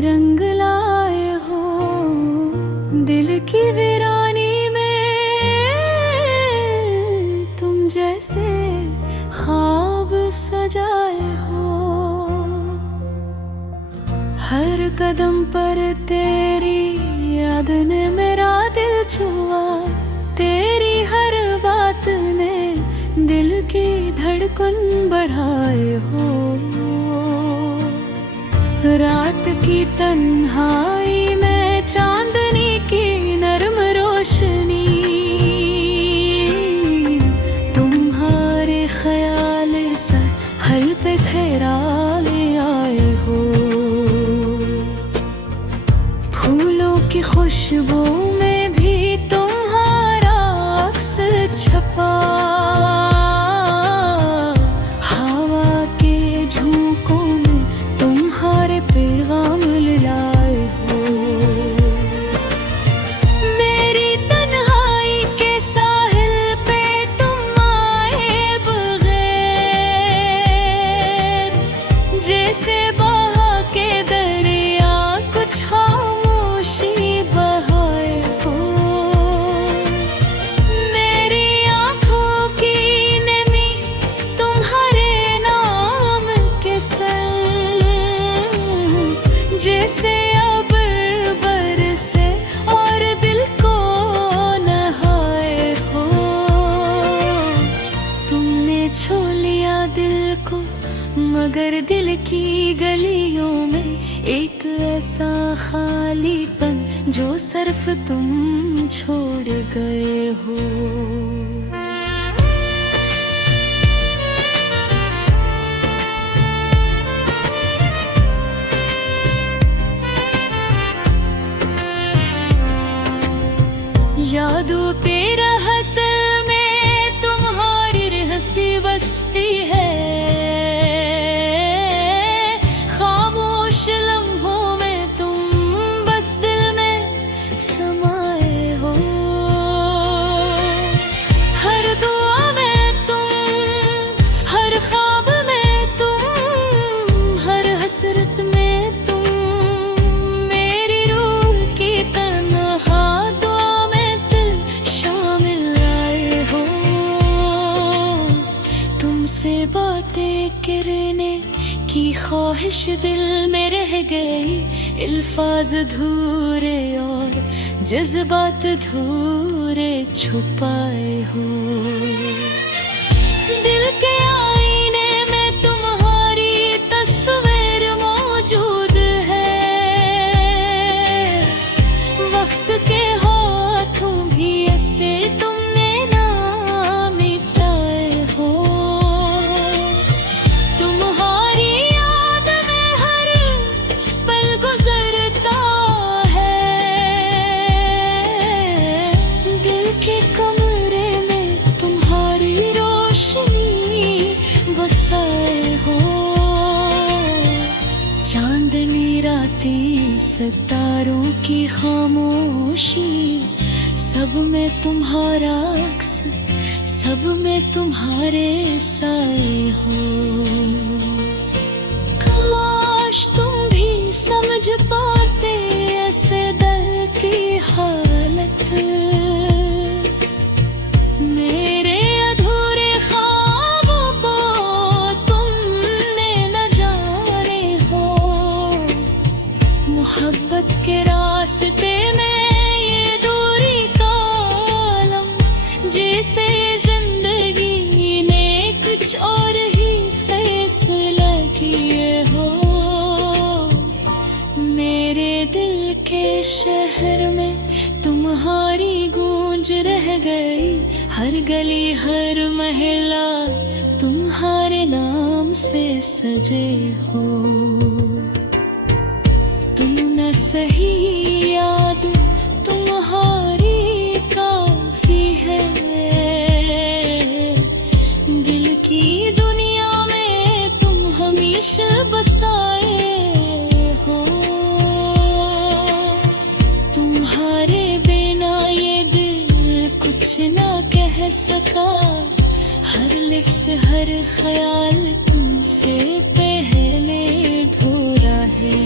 रंग लाए हो दिल की वीरानी में। तुम जैसे ख्वाब सजाए हो, हर कदम पर तेरी याद ने मेरा दिल छुआ। तेरी हर बात ने दिल की धड़कन बढ़ाए हो। रात की तन्हाई में चांदनी की नरम रोशनी, तुम्हारे ख्याल सर हल पे ठहरा ले आए हो। फूलों की खुशबू में भी तुम्हारा अक्स छपा। हवा के झोंकों में तुम्हारे पैगाम लाए हो। मेरी तन्हाई के साहिल पे तुम आए बगैर, जैसे बहा के दरिया कुछ खामोशी बहाए हो। मेरी आँखों की नमी तुम्हारे नाम के संग, जैसे अब बरसे और दिल को नहाए हो। तुमने छू लिया दिल को, मगर दिल की गलियों में एक ऐसा खालीपन जो सिर्फ तुम छोड़ गए हो। यादों पे रहस्य में तुम्हारी रहसी बसती है। खामोश लम्हों में तुम बस दिल में समाए हो। हर दुआ में तुम, हर ख्वाब में तुम, हर हसरत में तुम, मेरी रूह की तन्हा दुआ में दिल शामिल आए हो। तुमसे बातें करने की ख्वाहिश दिल में रह गई। अल्फाज अधूरे और जज्बात अधूरे छुपाए हो। दिल के आईने में तुम्हारी तस्वीर मौजूद है। वक्त के हाथों भी ऐसे तुमने ना मिटाए हो। तुम्हारी याद में हर पल गुजरता है। दिल के कमरे में तुम्हारी रोशनी बसाए हो। चांदनी रातें, सितारों की खामोशी, सब में तुम्हारा अक्स, सब में तुम्हारे साए हो। काश तुम भी समझ पाते ऐसे दर्द की हालत। मेरे अधूरे ख्वाबों को तुमने न जाने हो। मोहब्बत के रास्ते में ये दूरी का आलम, जैसे जिंदगी ने कुछ और ही फैसला किए हो। मेरे दिल के शहर में तुम्हारी गूंज रह गई। हर गली हर महला तुम्हारे नाम से सजे हो। तुम न सही याद तुम्हारी काफी है। दिल की दुनिया में तुम हमेशा बसाए हो। तुम्हारे बिना ये दिल कुछ ना कह सका। हर लिफ्ज़ हर ख्याल तुमसे पहले धुरा है।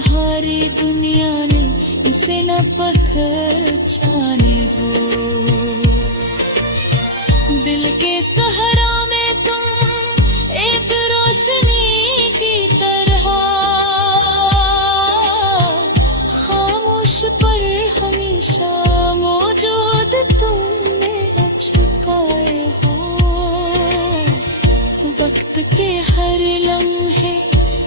हारी दुनिया ने इसे न पहचाने हो। दिल के सहरा में तुम एक रोशनी की तरह, खामोश पर हमेशा मौजूद तुमने छुपाए हो। वक्त के हर लम्हे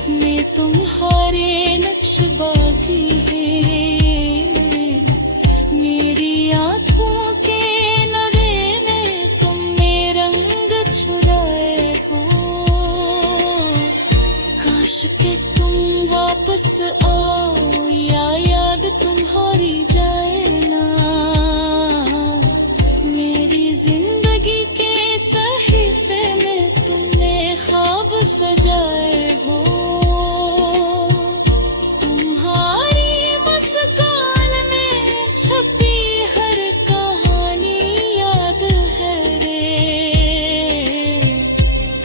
में तुम्हारे नक्श बाकी है। मेरी आँखों के नवे में तुमने रंग छुड़ाए हो। काश के तुम वापस आओ या याद तुम्हारी जाए ना। मेरी जिंदगी के सहीफे में तुमने ख्वाब सजाए हो। तुम्हारी मुस्कान में छपी हर कहानी याद है रे।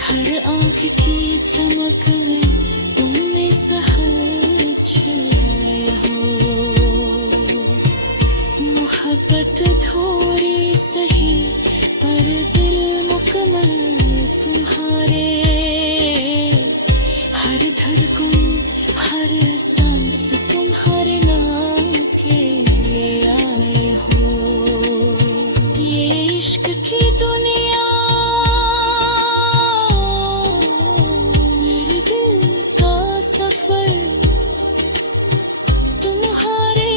हर आँख की चमक में तुमने सहर छुए हो। मोहब्बत थोड़ी सही पर दिल मुकम्मल तुम्हारे। हर धड़कन हर सांस तुम्हारे नाम के आए हो। ये इश्क की दुनिया मेरे दिल का सफर, तुम्हारे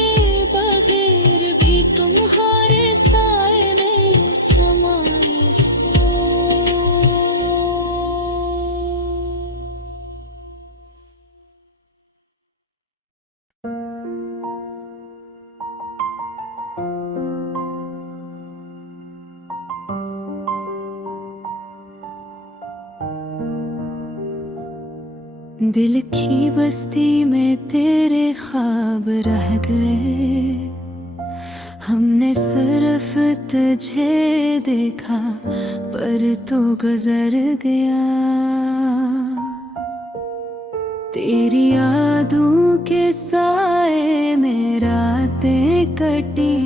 बगैर भी तुम्हारे साए में समाए हो। दिल की बस्ती में तेरे ख्वाब रह गए। हमने सिर्फ तुझे देखा पर तू गुजर गया। तेरी यादों के साए में रातें कटी।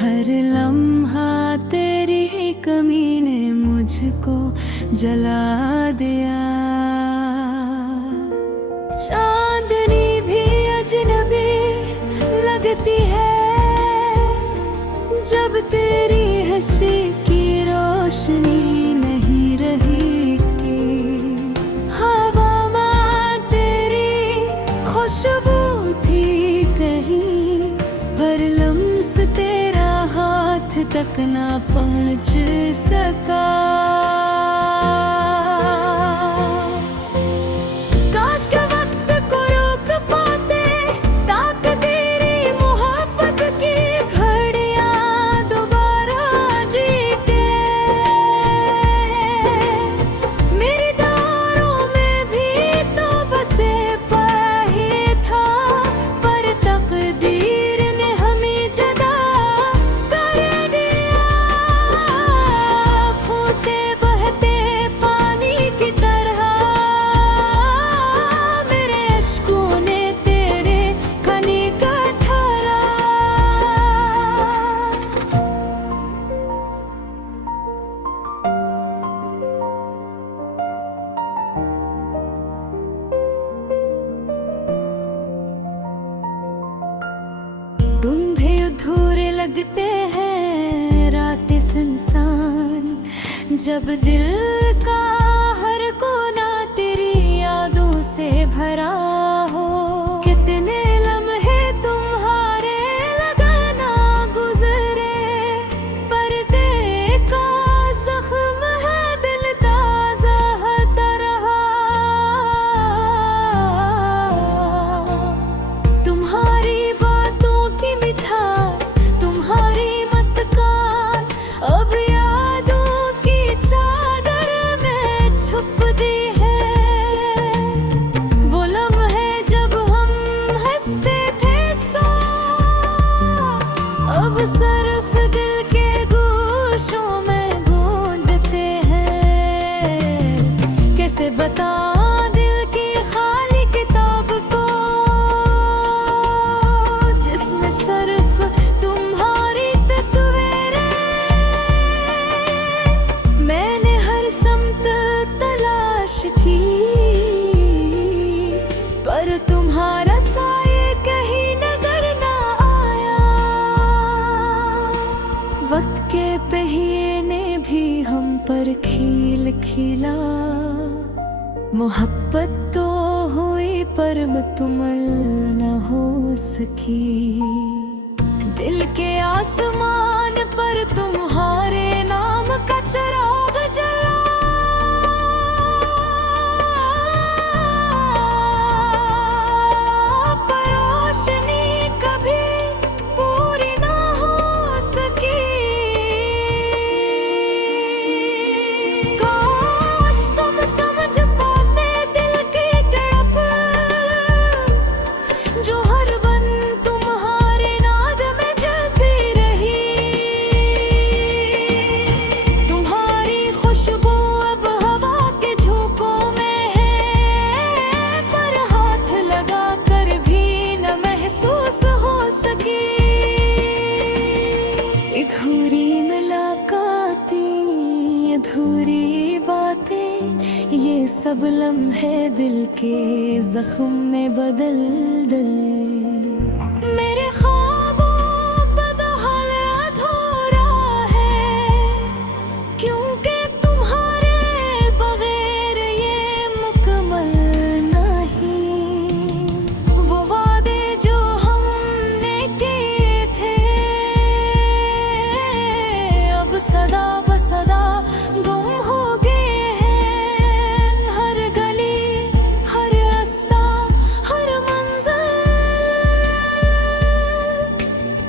हर लम्हा तेरी कमी ने मुझको जला दिया। चांदनी भी अजनबी लगती है जब तेरी हंसी की रोशनी नहीं रहेगी। हवा में तेरी खुशबू थी कहीं, पर लम्स तेरा हाथ तक ना पहुंच सका। काश के वक्त को रोक पाते, ताकदीरी मोहब्बत की घड़ियां दोबारा जीते। मेरी दारों में भी तो बसे ही था, पर तकदीर ने हमें जुदा कर दिया। आँखों से बहते पानी की तरह मेरे अश्कों ने तेरे कनी का ठहरा। तुम भी अधूरे लगते हैं रातें सुनसान, जब दिल का हर कोना तेरी यादों से भरा हो। कितने लम्हे तुम्हारे लगाना गुजरे, पर्दे का जख्म है दिल ताजा होता रहा। तुम्हारी बातों की मिठास, तुम्हारी मुस्कान अब यादों की चादर में छुप दी है। वो लम्हे पर तुम्हारा साये कहीं नजर ना आया। वक्त के पहिए ने भी हम पर खील खिला। मोहब्बत तो हुई पर मुकम्मल न हो सकी। दिल के आसमान पर तुम्हारे नाम का चिराग जला। पर रोशनी कभी पूरी ना हो सकी। काश तुम समझ पाते दिल की तड़प, जो हर बन तुम्हारे नाद में जलती रही। तुम्हारी खुशबू अब हवा के झोंकों में है, पर हाथ लगा कर भी न महसूस हो सकी। अधूरी मुलाकातें, अधूरी बातें, ये सब लम्हे दिल के जख्म में बदल गए। मेरे ख्वाबों बदहाल अधूरा है, क्योंकि तुम्हारे बगैर ये मुकम्मल नहीं। वो वादे जो हमने किए थे, अब सदा बसदा गुम हो गए हैं। हर गली, हर रास्ता, हर मंज़िल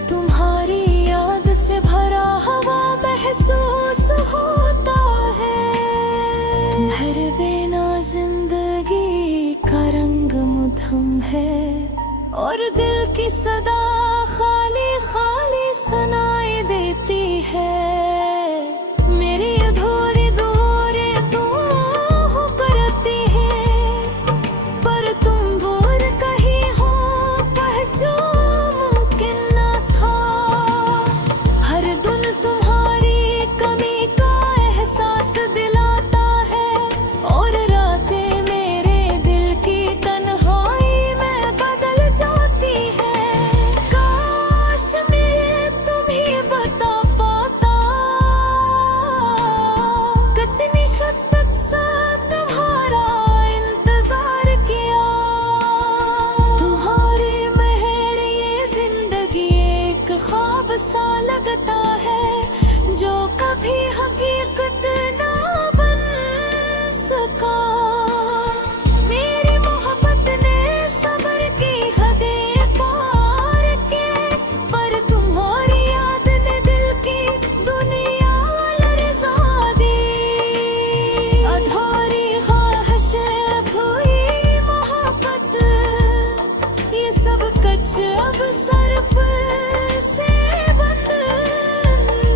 तुम्हारी याद से भरा हवा महसूस होता है। तुम्हारे बिना जिंदगी का रंग मुधम है, और दिल की सदा खाली खाली सुनाई देती है। मेरी अधूरी दुआएं तू करती है, पर तुम दूर कहीं हो पहचो मुमकिन न था। हर दिन तुम्हारी कमी का एहसास दिलाता है, और रातें मेरे दिल की तन्हाई में बदल जाती है। काश मैं तुम ही बता पाता, कितनी शिद्दत से तुम्हारा इंतजार किया। तुम्हारी मेहर ये जिंदगी एक ख्वाब सा लगता है, जो कभी हकीकत ना बन सका। मेरी मोहब्बत ने सब्र की हदें पार के, पर तुम्हारी याद ने दिल की दुनिया लरज़ा दी। अधूरी ख्वाहिशें, अधूरी मोहब्बत, ये सब कुछ अब सर्फ से बन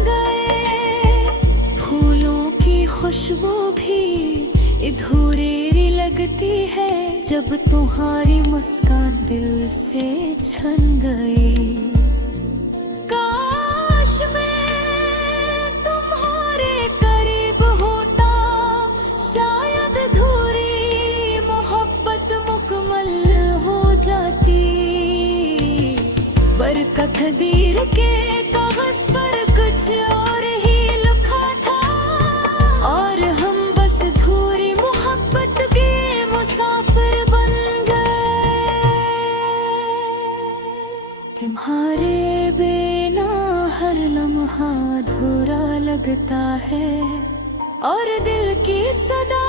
गए। फूलों की खुशबू भी अधूरी लगती है, जब तुम्हारी मुस्कान दिल से छन गई। काश मैं तुम्हारे करीब होता, शायद अधूरी मोहब्बत मुकम्मल हो जाती। बरकत तकदीर के कागज पर कुछ और ही लिखा था, और हम बस अधूरी मोहब्बत के मुसाफिर बन गए। तुम्हारे बिना हर लम्हा अधूरा लगता है, और दिल की सदा